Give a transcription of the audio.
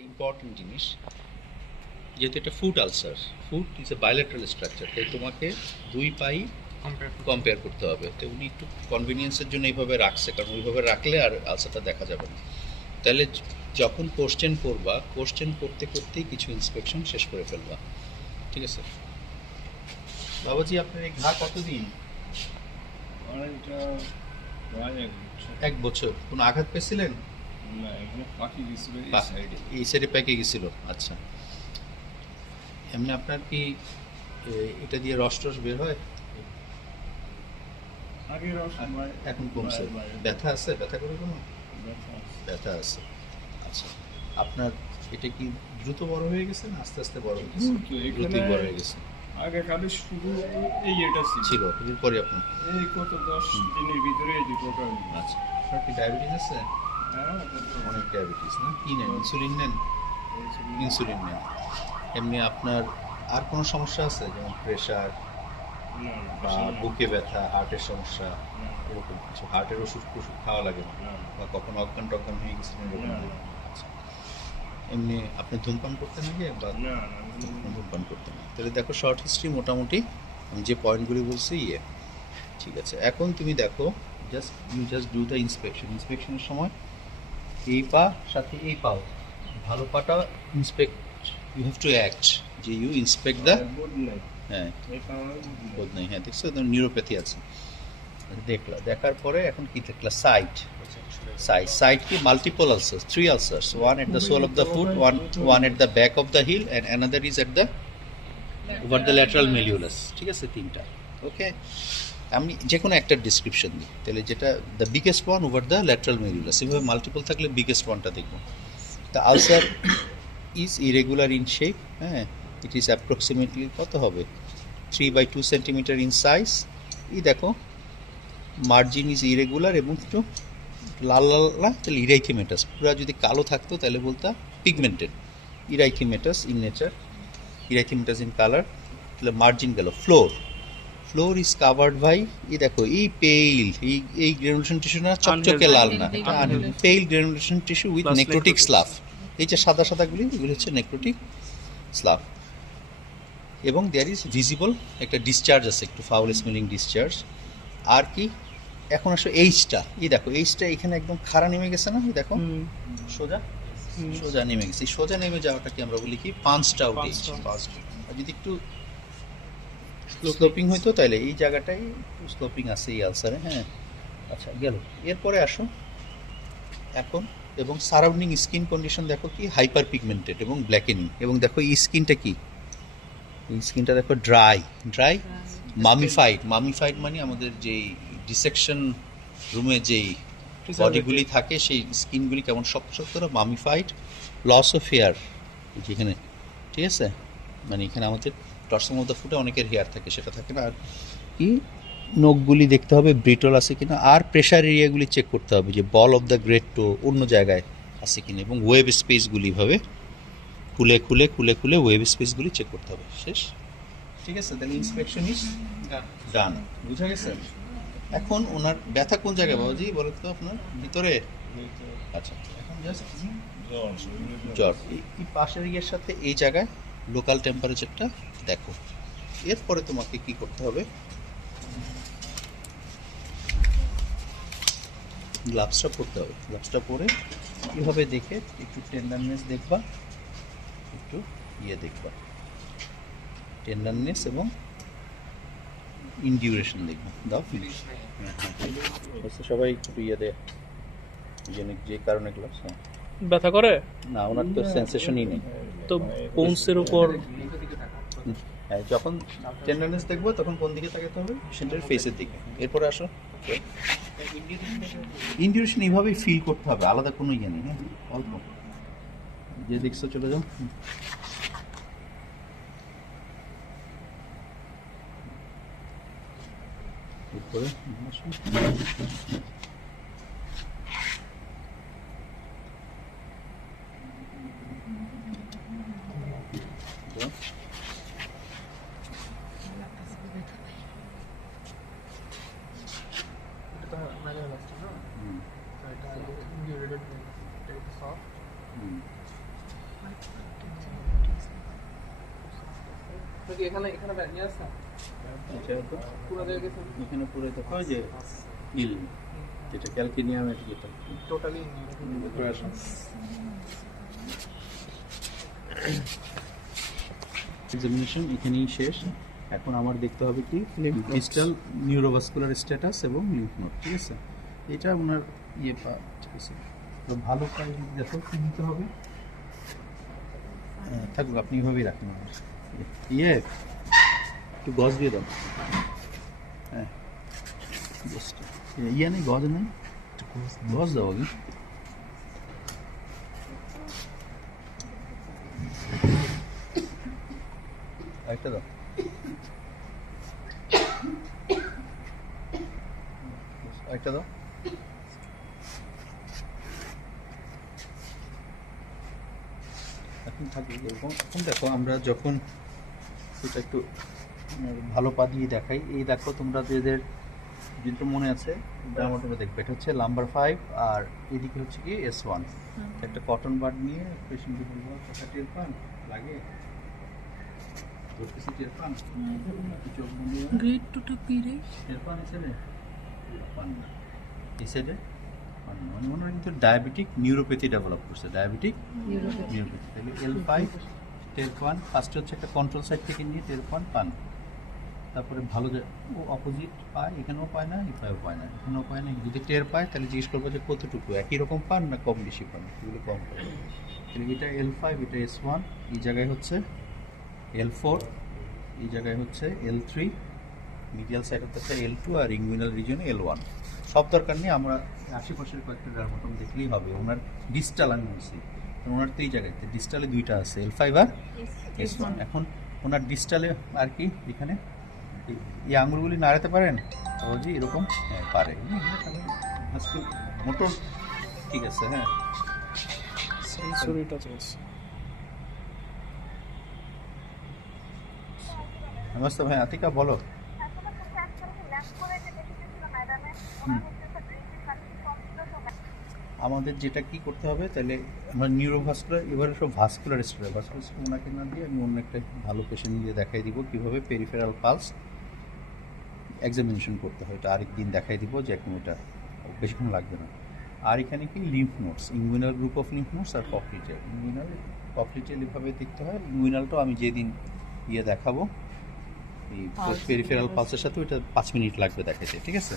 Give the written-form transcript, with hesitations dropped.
Important জিনিস, যেহেতু এটা foot ulcer, foot is a bilateral structure, তাই তোমাকে দুই পাই কম্পেয়ার করতে হবে। তো উনি একটু কনভিনিয়েন্সের জন্য এইভাবে রাখছে, কারণ ওইভাবে রাখলে আর আলসারটা দেখা যাবে না। তাহলে যখন কোশ্চেন করবা, কোশ্চেন করতে করতেই কিছু ইন্সপেকশন শেষ করে ফেলবা। ঠিক আছে বাবাজি, আপনার এই ঘা কতদিন? এক বছর। কোনো আঘাত পেয়েছিলেন? এই সাইডে প্যাকে গেছিল। আচ্ছা, এমনি আপনার কি এটা দিয়ে রস টস বের হয়? এখন কমছে? ব্যথা আছে? ব্যথা করে কোনো? ব্যথা আছে। আচ্ছা, আপনার এটা কি দ্রুত বড় হয়ে গেছে না আস্তে আস্তে বড় হয়ে গেছে? দ্রুতই বড় হয়ে গেছে। আগে খালি শুধু এই এটা ছিল, এরপরে আপনার এই কত 10 দিনের ভিতরে এই দুটো। আচ্ছা, আপনার কি ডায়াবেটিস আছে? অনেক ডায়াবেটিস না? কি নেন? ইনসুলিন নেন? ইনসুলিন নেন। এমনি আপনার আর কোনো সমস্যা আছে, যেমন প্রেশার বা বুকে ব্যথা, হার্টের সমস্যা, এরকম কিছু? হার্টের ওষুধ টষুধ খাওয়া লাগে না? বা কখনো অজ্ঞান টজ্ঞান হয়ে গেছিলেন এরকম? আচ্ছা, এমনি আপনি ধূমপান করতেন আগে বা ধূমপান করতেন না? তাহলে দেখো, শর্ট হিস্ট্রি মোটামুটি আমি যে পয়েন্টগুলি বলছি ঠিক আছে। এখন তুমি দেখো, জাস্ট ডু দ্য ইন্সপেকশন। ইন্সপেকশনের সময় এই পা সাথে এই পাও, ভালো পাটা inspect, you have to act যে ইউ ইন্সপেক্ট দ্য, হ্যাঁ বোধ নেই, হ্যাঁ দেখছো নিউরোপ্যাথি আছে। দেখার পরে এখন কি দেখলা? সাইড কি multiple ulcers, 3 ulcers, one at the sole of the foot, one at the back of the heel, and another is at the over the lateral malleolus। ঠিক আছে, তিনটা। ওকে, আমি যে কোনো একটা ডিসক্রিপশন দিই, তাহলে যেটা the biggest one over the lateral malleolus, এভাবে মাল্টিপল থাকলে বিগেস্ট ওয়ানটা দেখবো। The ulcer is irregular in shape, হ্যাঁ, ইট ইজ অ্যাপ্রক্সিমেটলি কত হবে, 3/2 সেন্টিমিটার ইন সাইজ। দেখো, মার্জিন ইজ ইরেগুলার এবং একটু লাল লাল না, তাহলে ইরাইথিমেটাস। পুরো যদি কালো থাকতো তাহলে বলতা pigmented. Erythematous in nature, erythematous in colour. তাহলে মার্জিন গেল। ফ্লোর ইজ কাভার্ড বাই, এই দেখো এই পেইল, এই গ্রানুলেশন টিস্যু না, চকচকে লাল না, এটা pale granulation tissue with necrotic slough. এই যে সাদা সাদাগুলি, এগুলি হচ্ছে নেক্রোটিক স্লাফ। এবং দেয়ার ইজ ভিজিবল একটা ডিসচার্জ আছে, একটু ফাউল স্মেলিং ডিসচার্জ। আর কি, এখন আসলে এইচটা, এই দেখো এইচটা এখানে একদম খাড়া নেমে গেছে না? এই দেখো সোজা সোজা নেমে গেছে। এই সোজা নেমে যাওয়াটাকে আমরা বলি কি? Punched out H. আর যদি একটু স্লোপিং হইতো তাহলে এই জায়গাটাই একটু স্লোপিং আছে এই আলসারে, হ্যাঁ। আচ্ছা, গেল। এরপরে আসো এখন, এবং সারাউন্ডিং স্কিন কন্ডিশন দেখো কি হাইপার পিগমেন্টেড এবং ব্ল্যাকেনিং। এবং দেখো এই স্কিনটা কি, এই স্কিনটা দেখো ড্রাই মামিফাইড মানে আমাদের যেই ডিসেকশন রুমে যেই বডিগুলি থাকে সেই স্কিনগুলি কেমন শক্ত শক্ত, মামিফাইড, লস অফ হেয়ার যেখানে, ঠিক আছে, মানে এখানে আমাদের টর্সের মধ্যে ফুটে অনেকের হেয়ার থাকে, সেটা থাকে না। আর কি, নখগুলি দেখতে হবে ব্রিটল আছে কিনা, আর প্রেশার এরিয়াগুলি চেক করতে হবে যে বল অফ দ্য গ্রেট টো অন্য জায়গায় আছে কিনা, এবং ওয়েব স্পেসগুলি ভাবে খুলে খুলে খুলে খুলে ওয়েব স্পেসগুলি চেক করতে হবে। শেষ, ঠিক আছে। তাহলে ইন্সপেকশন ইজ ডান, বুঝা গেছে? এখন ওনার ব্যথা কোন জায়গায় বাবাজি বলেন তো? আপনার ভিতরে? আচ্ছা, এখন জাস্ট জ্বর এই পাশের ইয়ের সাথে এই জায়গায় লোকাল টেম্পারেচারটা দেখো। এরপরে তোমাকে কি করতে হবে, গ্লাভসটা পরতে হবে। গ্লাভসটা পরে কীভাবে দেখে একটু টেন্ডারনেস দেখবা, একটু দেখবা টেন্ডারনেস এবং ইনডিউরেশন দেখবা। দাও ফিনিশ। সবাই একটু দেয় যে কারণে গ্লাভস। হ্যাঁ, ব্যথা করে না, ওনার তো সেন্সেশনই নেই তো বোনসের উপর। হ্যাঁ, যখন টেন্ডারনেস দেখবো তখন কোন দিকে তাকাতে হবে? সেটার ফেসের দিকে। এরপরে আসো, ইনডিউরেশন এইভাবেই ফিল করতে হবে, আলাদা কোনো নেই। হ্যাঁ, অল্প যে দেখছো চলে যাও। এরপরে এখানে এখানে নিয়ে আসছেন এটা তো পুরো জায়গায় গেছেন এখানে পুরো তো হয় যে হিল যেটা ক্যালকিনিয়ামের যেটা টোটালি করে আসুন। এক্সামিনেশন এখানেই শেষ। এখন আমার দেখতে হবে কি ডিজিটাল নিউরোভাস্কুলার স্ট্যাটাস এবং লিম্ফ নোড, ঠিক আছে? এটা ওনার ঠিক আছে। তো ভালো পাই দেখো কি নিতে হবে। থাকুক, আপনি এভাবেই রাখুন আমার একটু গজ দিয়ে দাও। হ্যাঁ গজটা নেই, গজ নেই, একটু গজ দাও আগে। আরেকটা দাও। আরেকটা দাও। এখন থাকবে এরকম। এখন দেখো আমরা যখন এটা একটু ভালো পা দিয়ে দেখাই, এই দেখো তোমরা যাদের যেটা মনে আছে ডার্মাটোমে দেখবে, এটা হচ্ছে নাম্বার 5 আর এদিকে হচ্ছে কি S1। একটা কটন বাড নিয়ে পেশেন্টকে বলবো কথা টের পান লাগে ধরতেছি, টের পান চোখ বন্ধ গ্রেড টুটা পিরে টের পান এসে পান না এই সাইডে পান না, মানে মনে হয় কিন্তু ডায়াবেটিক নিউরোপ্যাথি ডেভেলপ করছে, ডায়াবেটিক নিউরোপ্যাথি। তাহলে L5 টের পান, ফার্স্টে হচ্ছে একটা কন্ট্রোল সাইড থেকে নিয়ে টের পান পান, তারপরে ভালো ও অপোজিট পায়, এখানেও পায় না, এখানেও পায় না, এখানেও পায় না। যদি টের পায় তাহলে জিজ্ঞেস করবো যে কতটুকু, একই রকম পান না কম বেশি পান, এগুলো কম পায়। তাহলে এটা L5, এটা S1, এই জায়গায় হচ্ছে L4, এই জায়গায় হচ্ছে L3, মিডিয়াল সাইড হচ্ছে L2 আর ইঙ্গুইনাল রিজিয়নে L1। সব দরকার নেই, আমরা আশেপাশের কয়েকটা ডার্মাটোম দেখলেই হবে। ওনার ডিস্টাল আমি বলছি, ওনার তো এই জায়গায় ডিস্টালে দুইটা আছে, L5 আর S1। এখন ওনার ডিস্টালে আর কি এখানে এই আঙুলগুলি নাড়াতে পারেন সহজে এরকম? হ্যাঁ পারে, মোটর ঠিক আছে। হ্যাঁ সেন্সরি টাচ আছে। নমস্তে ভাই, আতিকা বলো। আমাদের যেটা কি করতে হবে তাহলে আমরা নিউরোভাস্কুলার, এবারে সব ভাস্কুলার স্টোরে ওনাকে না দিয়ে আমি অন্য একটা ভালো পেশেন্ট দিয়ে দেখাই দিব কীভাবে পেরিফেরাল পালস এক্সামিনেশন করতে হয়। এটা আরেকদিন দেখাই দিব যে এখন এটা বেশিক্ষণ লাগবে না। আর এখানে কি lymph nodes, inguinal group of lymph nodes আর পপলিটেল। ইঙ্গুইনাল পপলিটেল এভাবে দেখতে হয়। ইঙ্গুইনালটাও আমি যেদিন দেখাবো এই পেরিফেরাল পালসের সাথে, ওইটা 5 মিনিট লাগবে দেখাইতে, ঠিক আছে?